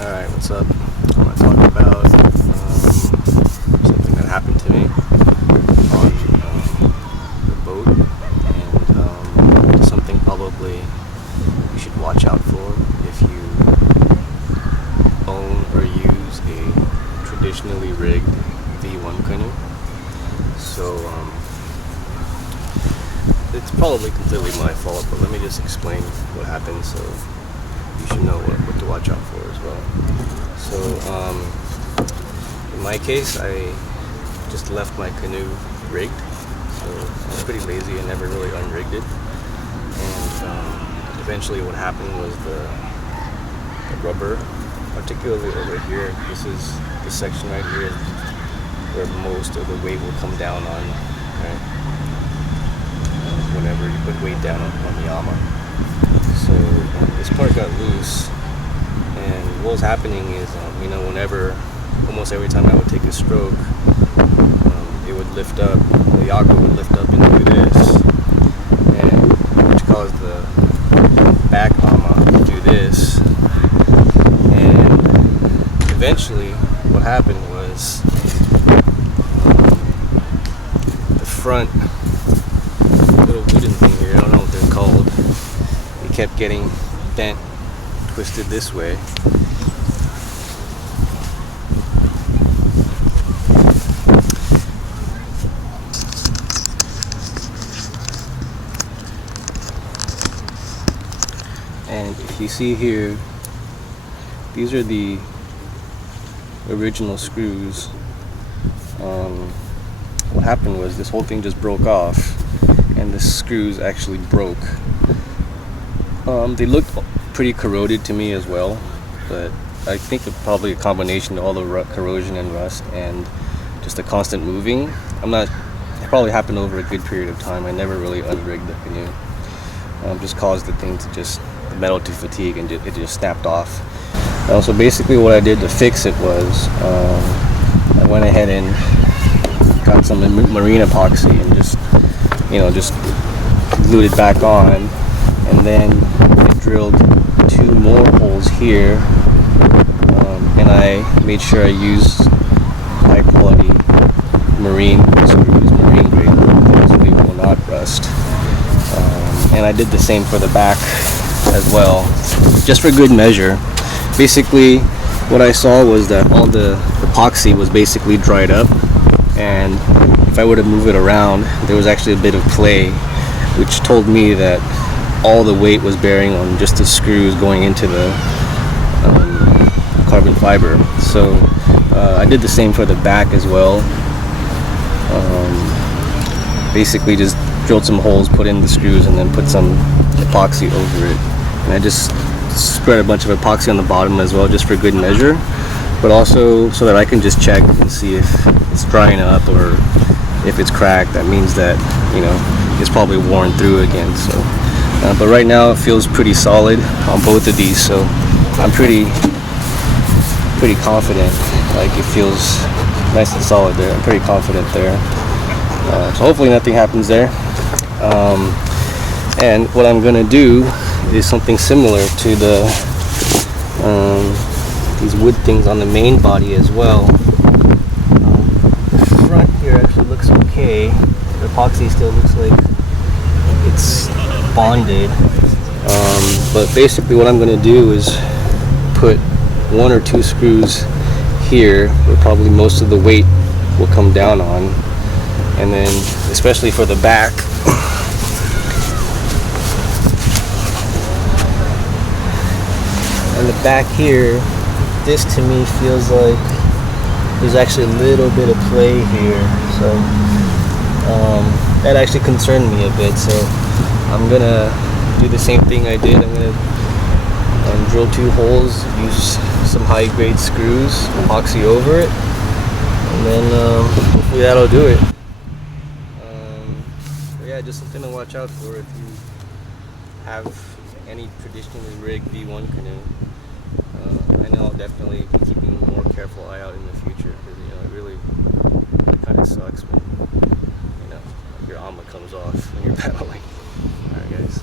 Alright, what's up? I'm going to talk about something that happened to me on the boat, and something probably you should watch out for if you own or use a traditionally rigged V1 canoe. So it's probably completely my fault, but let me just explain what happened so you should know what to watch out for as well. So in my case, I just left my canoe rigged, so I was pretty lazy and never really unrigged it. And eventually what happened was the rubber, particularly over here, this section right here where most of the weight will come down on, right? Whenever you put weight down on the Yama. So this part got loose, and what was happening is, almost every time I would take a stroke, it would lift up, the iako would lift up and do this, and which caused the back Yama to do this. And eventually, what happened was the front little wooden thing here, I don't know what they're called, it kept getting bent, twisted this way. And if you see here, these are the original screws. What happened was this whole thing just broke off, and the screws actually broke. They looked pretty corroded to me as well, but I think it's probably a combination of all the corrosion and rust and just the constant moving. It probably happened over a good period of time. I never really unrigged the canoe. Just caused the thing to the metal to fatigue, and it just snapped off. So basically what I did to fix it was I went ahead and got some marine epoxy and just glued it back on, and then I drilled 2 more holes here, and I made sure I used high quality marine screws, marine grade, so they will not rust. And I did the same for the back as well, just for good measure. Basically what I saw was that all the epoxy was basically dried up, and if I were to move it around, there was actually a bit of play, which told me that all the weight was bearing on just the screws going into the carbon fiber. So I did the same for the back as well. Basically just drilled some holes, put in the screws, and then put some epoxy over it. And I just spread a bunch of epoxy on the bottom as well, just for good measure, but also so that I can just check and see if it's drying up, or if it's cracked. That means that it's probably worn through again. So but right now it feels pretty solid on both of these, so I'm pretty confident. Like, it feels nice and solid there. I'm pretty confident there. So hopefully nothing happens there. And what I'm gonna do is something similar to these wood things on the main body as well. The front here actually looks okay. The epoxy still looks like it's bonded. But basically what I'm going to do is put 1 or 2 screws here where probably most of the weight will come down on, and then especially for the back, and the back here, this to me feels like there's actually a little bit of play here, so that actually concerned me a bit. So I'm gonna do the same thing I did. I'm gonna drill 2 holes, use some high grade screws, epoxy over it, and then hopefully that'll do it. Yeah, just something to watch out for if you have any traditionally rigged V1 canoe. I know I'll definitely be keeping a more careful eye out in the future, because it really kind of sucks when your Yama comes off when you're paddling. Alright guys.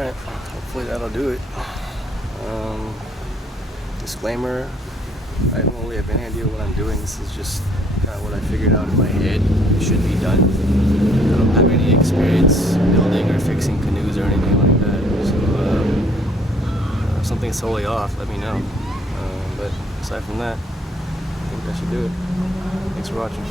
Alright, hopefully that'll do it. Disclaimer, I don't really have any idea what I'm doing. This is just kind of what I figured out in my head should be done. I don't have any experience building or fixing canoes or anything like that. So if something's totally off, let me know. But aside from that, I think that should do it. Thanks for watching.